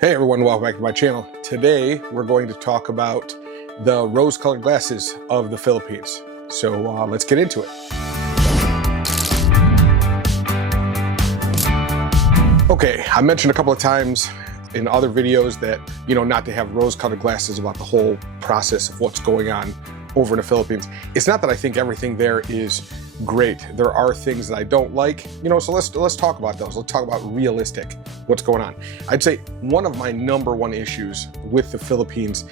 Hey everyone, welcome back to my channel. Today we're going to talk about the rose-colored glasses of the Philippines. So let's get into it. Okay, I mentioned a couple of times in other videos that, not to have rose-colored glasses about the whole process of what's going on over in the Philippines. It's not that I think everything there is great. There are things that I don't like, so let's talk about those. Let's talk about realistic, what's going on. I'd say one of my number one issues with the Philippines,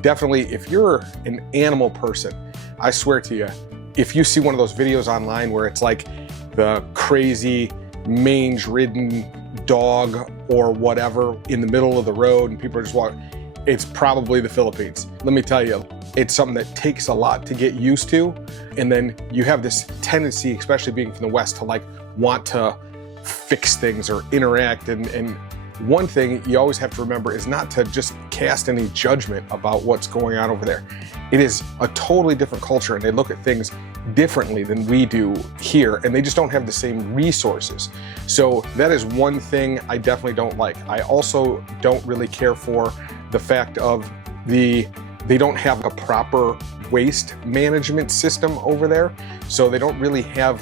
definitely if you're an animal person, I swear to you, if you see one of those videos online where it's like the crazy mange-ridden dog or whatever in the middle of the road and people are just walking, it's probably the Philippines. Let me tell you, it's something that takes a lot to get used to. And then you have this tendency, especially being from the West, to want to fix things or interact. And one thing you always have to remember is not to just cast any judgment about what's going on over there. It is a totally different culture and they look at things differently than we do here, and they just don't have the same resources. So that is one thing I definitely don't like. I also don't really care for the fact of they don't have a proper waste management system over there. So they don't really have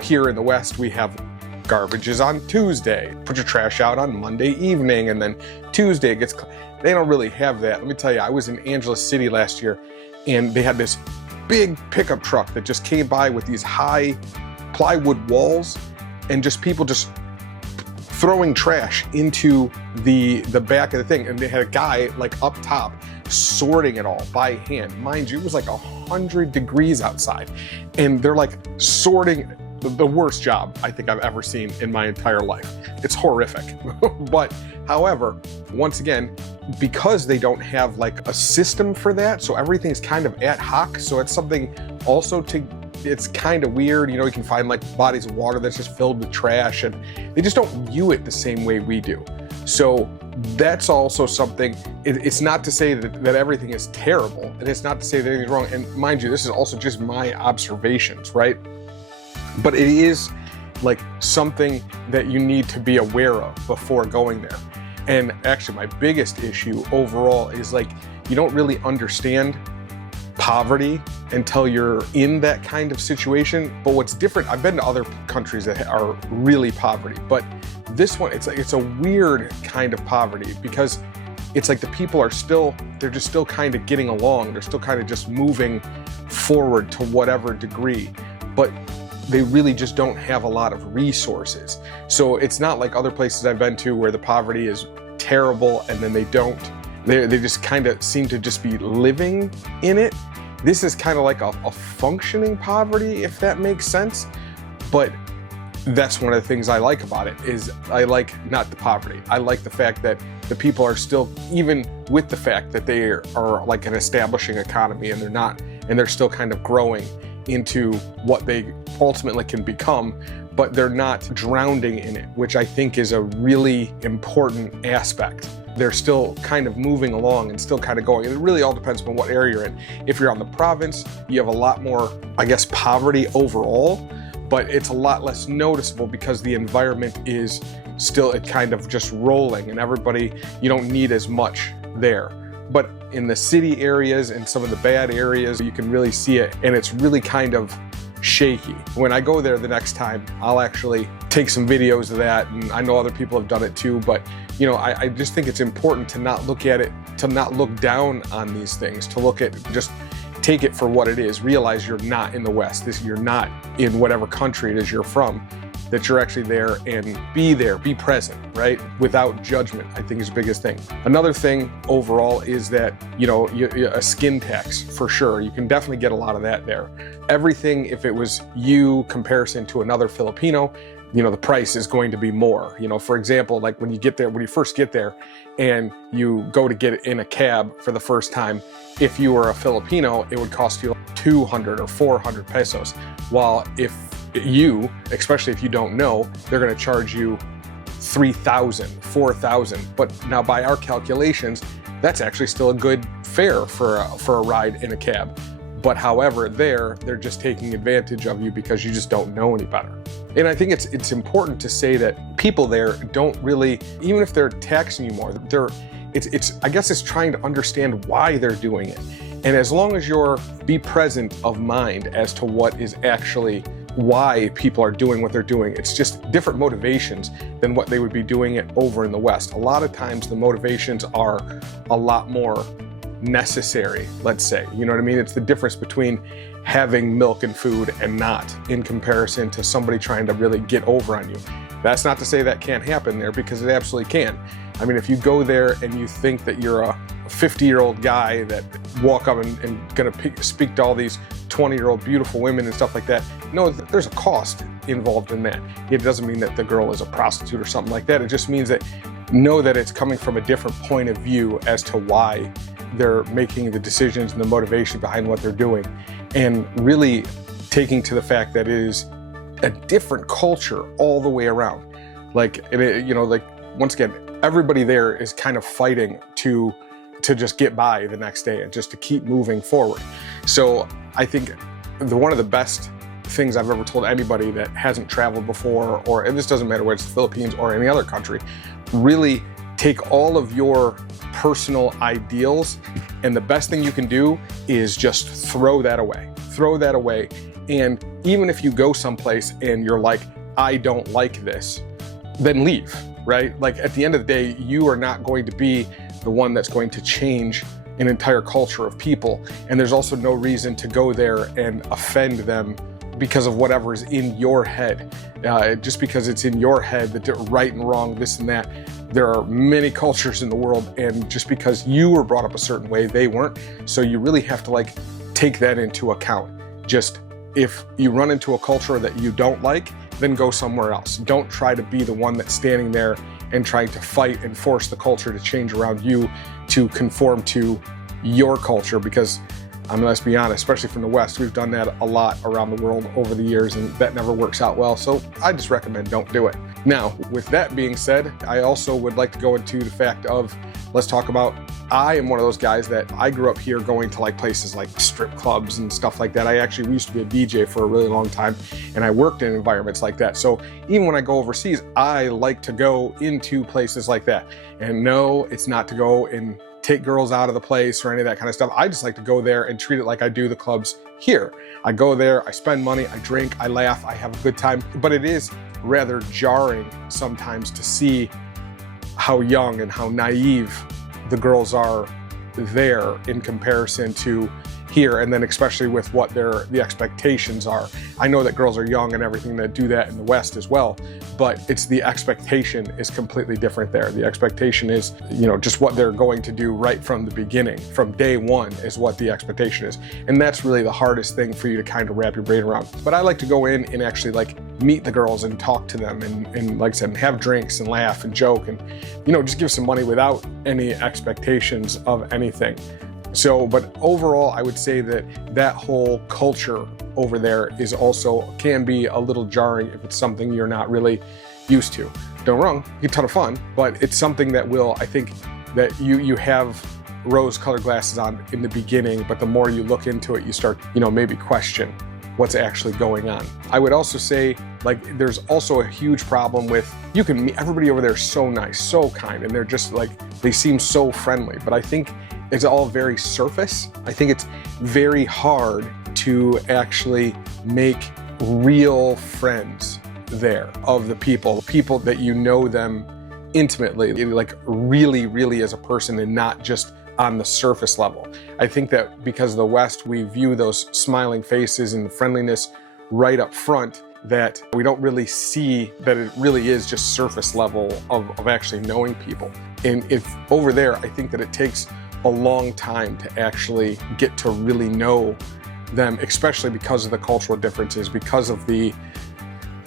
here in the West, we have garbage is on Tuesday, put your trash out on Monday evening, and then Tuesday it gets, they don't really have that. Let me tell you, I was in Angeles City last year and they had this big pickup truck that just came by with these high plywood walls and just people just throwing trash into the back of the thing. And they had a guy up top sorting it all by hand. Mind you, it was 100 degrees outside and they're sorting. The worst job I think I've ever seen in my entire life. It's horrific. But however, once again, because they don't have a system for that, so everything's kind of ad hoc. So it's something also it's kind of weird. You can find bodies of water that's just filled with trash and they just don't view it the same way we do. So that's also something, it's not to say that everything is terrible and it's not to say that anything's wrong. And mind you, this is also just my observations, right? But it is something that you need to be aware of before going there. And actually my biggest issue overall is you don't really understand poverty until you're in that kind of situation. But what's different, I've been to other countries that are really poverty, but this one, it's a weird kind of poverty because it's the people are they're just still kind of getting along. They're still kind of just moving forward to whatever degree, but they really just don't have a lot of resources. So it's not like other places I've been to where the poverty is terrible and then they just kind of seem to just be living in it. This is kind of a functioning poverty, if that makes sense. But that's one of the things I like about it is I like not the poverty. I like the fact that the people are still, even with the fact that they are an establishing economy and they're still kind of growing into what they ultimately can become, but they're not drowning in it, which I think is a really important aspect. They're still kind of moving along and still kind of going. And it really all depends on what area you're in. If you're on the province, you have a lot more, poverty overall, but it's a lot less noticeable because the environment is still kind of just rolling and everybody, you don't need as much there. But in the city areas and some of the bad areas, you can really see it and it's really kind of shaky. When I go there the next time, I'll actually take some videos of that, and I know other people have done it too, but I just think it's important to not look at it, to not look down on these things, to look at, just take it for what it is. Realize you're not in the West, you're not in whatever country it is you're from, that you're actually there, and be present, right? Without judgment, I think is the biggest thing. Another thing overall is that, a skin tax for sure. You can definitely get a lot of that there. Everything, if it was comparison to another Filipino, the price is going to be more. For example, when you first get there and you go to get in a cab for the first time, if you were a Filipino, it would cost you 200 or 400 pesos. While especially if you don't know, they're going to charge you 3,000, 4,000. But now by our calculations, that's actually still a good fare for a ride in a cab. But however, they're just taking advantage of you because you just don't know any better. And I think it's important to say that people there don't really, even if they're taxing you more, I guess it's trying to understand why they're doing it. And as long as you're be present of mind as to what is actually why people are doing what they're doing, it's just different motivations than what they would be doing it over in the West. A lot of times the motivations are a lot more necessary, let's say. You know what I mean? It's the difference between having milk and food and not, in comparison to somebody trying to really get over on you. That's not to say that can't happen there, because it absolutely can. I mean, if you go there and you think that you're a 50-year-old guy that walk up and gonna speak to all these 20-year-old beautiful women and stuff like that, no, there's a cost involved in that. It doesn't mean that the girl is a prostitute or something like that. It just means that know that it's coming from a different point of view as to why they're making the decisions and the motivation behind what they're doing, and really taking to the fact that it is a different culture all the way around. Like, once again, everybody there is kind of fighting to just get by the next day and just to keep moving forward. So I think one of the best things I've ever told anybody that hasn't traveled before, and this doesn't matter whether it's the Philippines or any other country, really take all of your personal ideals, and the best thing you can do is just throw that away. Throw that away. And even if you go someplace and you're like, I don't like this, then leave, right? Like, at the end of the day, you are not going to be the one that's going to change an entire culture of people. And there's also no reason to go there and offend them because of whatever is in your head. Just because it's in your head that they're right and wrong, this and that. There are many cultures in the world, and just because you were brought up a certain way, they weren't. So you really have to take that into account. Just, if you run into a culture that you don't like, then go somewhere else. Don't try to be the one that's standing there and trying to fight and force the culture to change around you to conform to your culture, because I mean, let's be honest, especially from the West, we've done that a lot around the world over the years, and that never works out well. So I just recommend don't do it. Now, with that being said, I also would like to go into the fact of, let's talk about, I am one of those guys that I grew up here going to places like strip clubs and stuff like that. I actually used to be a DJ for a really long time, and I worked in environments like that. So even when I go overseas, I like to go into places like that. And no, it's not to go and take girls out of the place or any of that kind of stuff. I just like to go there and treat it like I do the clubs here. I go there, I spend money, I drink, I laugh, I have a good time. But it is rather jarring sometimes to see how young and how naive the girls are there in comparison to here, and then especially with what the expectations are. I know that girls are young and everything that do that in the West as well, but it's the expectation is completely different there. The expectation is, just what they're going to do right from the beginning, from day one, is what the expectation is. And that's really the hardest thing for you to kind of wrap your brain around. But I like to go in and actually meet the girls and talk to them and like I said, have drinks and laugh and joke and, just give some money without any expectations of anything. So, but overall, I would say that whole culture over there can be a little jarring if it's something you're not really used to. Don't get me wrong, a ton of fun, but it's something that I think that you have rose-colored glasses on in the beginning, but the more you look into it, you start, maybe question what's actually going on. I would also say, there's also a huge problem with, everybody over there is so nice, so kind, and they're just they seem so friendly, but I think it's all very surface. I think it's very hard to actually make real friends there of the people that know them intimately, really, really as a person, and not just on the surface level. I think that because of the West, we view those smiling faces and the friendliness right up front, that we don't really see that it really is just surface level of actually knowing people. And if over there, I think that it takes a long time to actually get to really know them, especially because of the cultural differences, because of the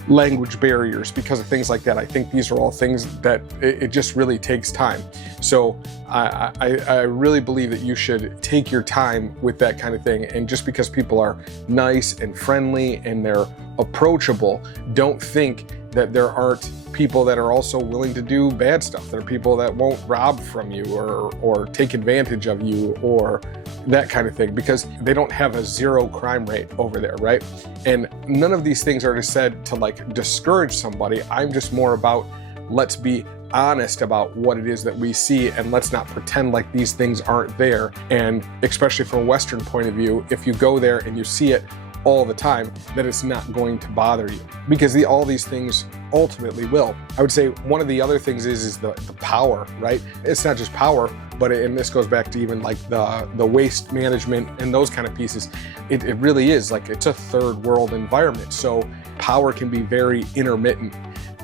language barriers, because of things like that. I think these are all things that it just really takes time. So I really believe that you should take your time with that kind of thing. And just because people are nice and friendly and they're approachable. Don't think that there aren't people that are also willing to do bad stuff. There are people that won't rob from you or take advantage of you or that kind of thing, because they don't have a zero crime rate over there, right? And none of these things are said to like discourage somebody. I'm just more about, let's be honest about what it is that we see, and let's not pretend like these things aren't there. And especially from a Western point of view, if you go there and you see it all the time, that it's not going to bother you, because all these things ultimately will. I would say one of the other things is the power, right? It's not just power, but and this goes back to even like the waste management and those kind of pieces. It really is like, it's a third world environment. So power can be very intermittent,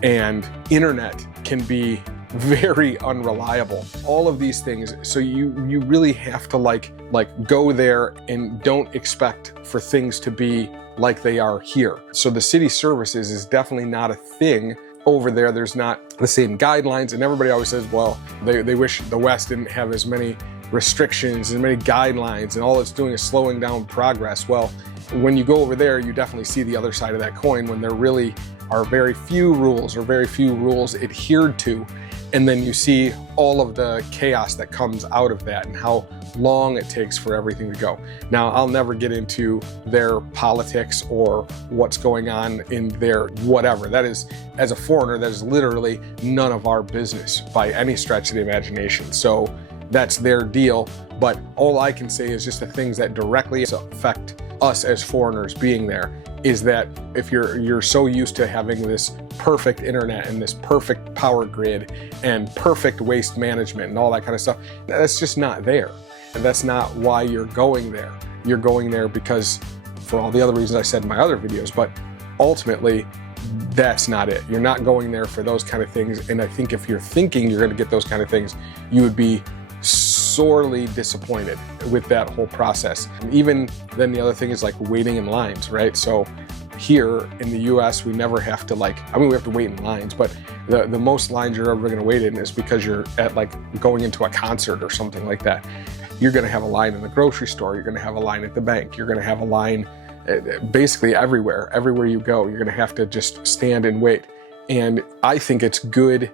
and internet can be very unreliable. All of these things. So you really have to like go there and don't expect for things to be like they are here. So the city services is definitely not a thing over there. There's not the same guidelines, and everybody always says, well, they wish the West didn't have as many restrictions and many guidelines, and all it's doing is slowing down progress. Well, when you go over there, you definitely see the other side of that coin, when there really are very few rules adhered to. And then you see all of the chaos that comes out of that and how long it takes for everything to go. Now, I'll never get into their politics or what's going on in their whatever. That is, as a foreigner, that is literally none of our business by any stretch of the imagination. So that's their deal. But all I can say is just the things that directly affect us as foreigners being there is that if you're so used to having this perfect internet and this perfect power grid and perfect waste management and all that kind of stuff, that's just not there. And that's not why you're going there. You're going there because, for all the other reasons I said in my other videos, but ultimately, that's not it. You're not going there for those kind of things. And I think if you're thinking you're gonna get those kind of things, you would be sorely disappointed with that whole process. And even then, the other thing is like waiting in lines, right? So here in the US, we never have to we have to wait in lines, but the most lines you're ever gonna wait in is because you're at like going into a concert or something like that. You're gonna have a line in the grocery store, you're gonna have a line at the bank, you're gonna have a line basically everywhere you go, you're gonna have to just stand and wait. And I think it's good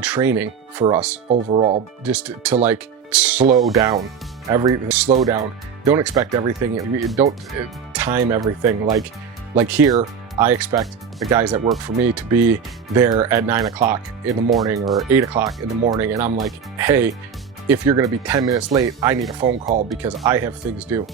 training for us overall, just to like slow down. Slow down. Don't expect everything. Don't time everything. Like here, I expect the guys that work for me to be there at 9 o'clock in the morning or 8 o'clock in the morning. And I'm like, hey, if you're gonna be 10 minutes late, I need a phone call because I have things due.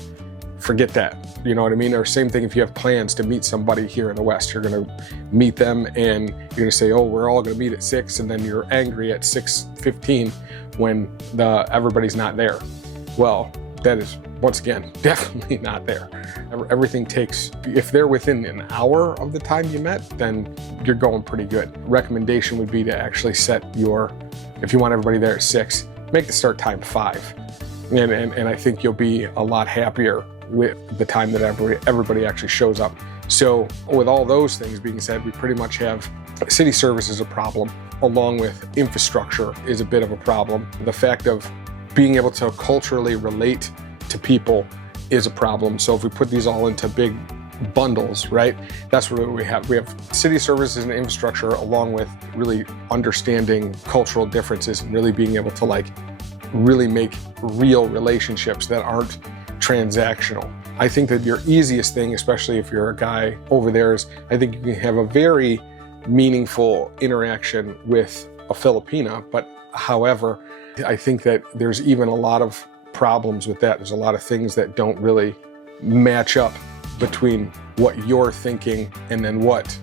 Forget that, you know what I mean? Or same thing if you have plans to meet somebody here in the West, you're gonna meet them and you're gonna say, oh, we're all gonna meet at 6, and then you're angry at 6:15 when everybody's not there. Well, that is, once again, definitely not there. Everything takes, if they're within an hour of the time you met, then you're going pretty good. Recommendation would be to actually set if you want everybody there at 6, make the start time 5. And I think you'll be a lot happier with the time that everybody actually shows up. So with all those things being said, we pretty much have city service is a problem, along with infrastructure is a bit of a problem. The fact of being able to culturally relate to people is a problem. So if we put these all into big bundles, right, that's what we have. We have city services and infrastructure, along with really understanding cultural differences and really being able to really make real relationships that aren't transactional. I think that your easiest thing, especially if you're a guy over there, is I think you can have a very meaningful interaction with a Filipina. But however, I think that there's even a lot of problems with that. There's a lot of things that don't really match up between what you're thinking and then what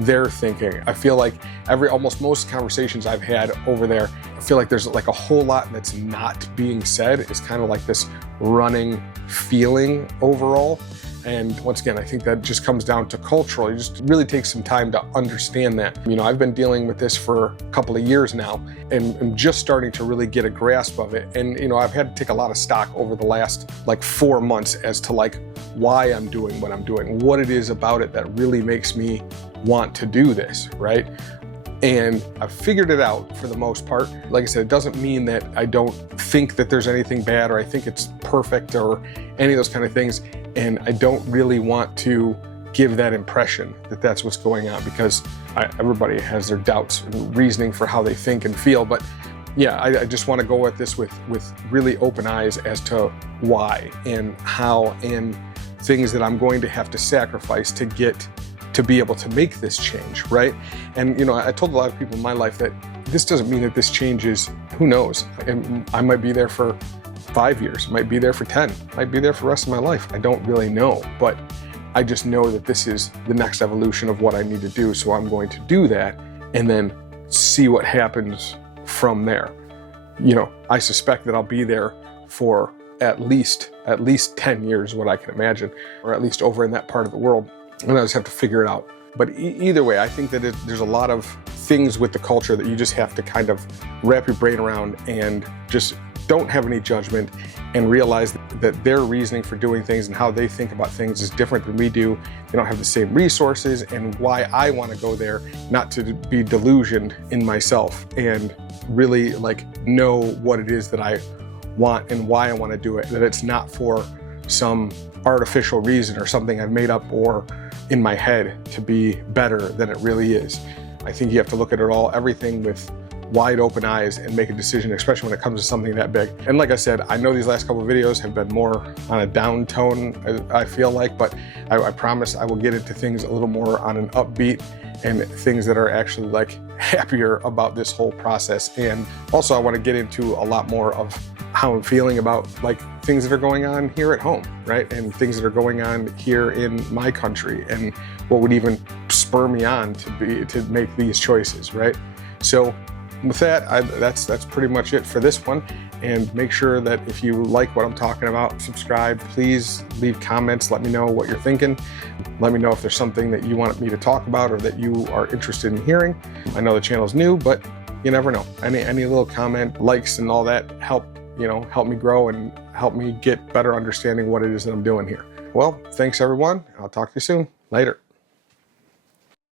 they're thinking. I feel like almost most conversations I've had over there, I feel like there's like a whole lot that's not being said. It's kind of like this running feeling overall. And once again, I think that just comes down to cultural. You just really take some time to understand that. You know, I've been dealing with this for a couple of years now, and I'm just starting to really get a grasp of it. And, you know, I've had to take a lot of stock over the last 4 months as to why I'm doing what I'm doing, what it is about it that really makes me want to do this, right? And I've figured it out for the most part. Like I said, it doesn't mean that I don't think that there's anything bad or I think it's perfect or any of those kind of things. And I don't really want to give that impression that that's what's going on, because everybody has their doubts and reasoning for how they think and feel. But yeah, I just want to go at this with really open eyes as to why and how and things that I'm going to have to sacrifice to get to be able to make this change, right? And you know, I told a lot of people in my life that this doesn't mean that this changes, who knows? And I might be there for 5 years, might be there for 10, might be there for the rest of my life. I don't really know, but I just know that this is the next evolution of what I need to do. So I'm going to do that and then see what happens from there. You know, I suspect that I'll be there for at least 10 years, what I can imagine, or at least over in that part of the world. And I just have to figure it out. But either way, I think that there's a lot of things with the culture that you just have to kind of wrap your brain around and just don't have any judgment and realize that their reasoning for doing things and how they think about things is different than we do. They don't have the same resources, and why I want to go there, not to be delusioned in myself and really like know what it is that I want and why I want to do it, that it's not for some artificial reason or something I've made up or in my head to be better than it really is. I think you have to look at it all, everything with wide open eyes and make a decision, especially when it comes to something that big. And like I said, I know these last couple of videos have been more on a down tone, I feel like, but I promise I will get into things a little more on an upbeat and things that are actually like happier about this whole process. And also I want to get into a lot more of how I'm feeling about like things that are going on here at home, right? And things that are going on here in my country and what would even spur me on to make these choices, right? So with that, that's pretty much it for this one. And make sure that if you like what I'm talking about, subscribe. Please leave comments. Let me know what you're thinking. Let me know if there's something that you want me to talk about or that you are interested in hearing. I know the channel's new, but you never know. Any little comment, likes, and all that help me grow and help me get better understanding what it is that I'm doing here. Well, thanks everyone. I'll talk to you soon. Later.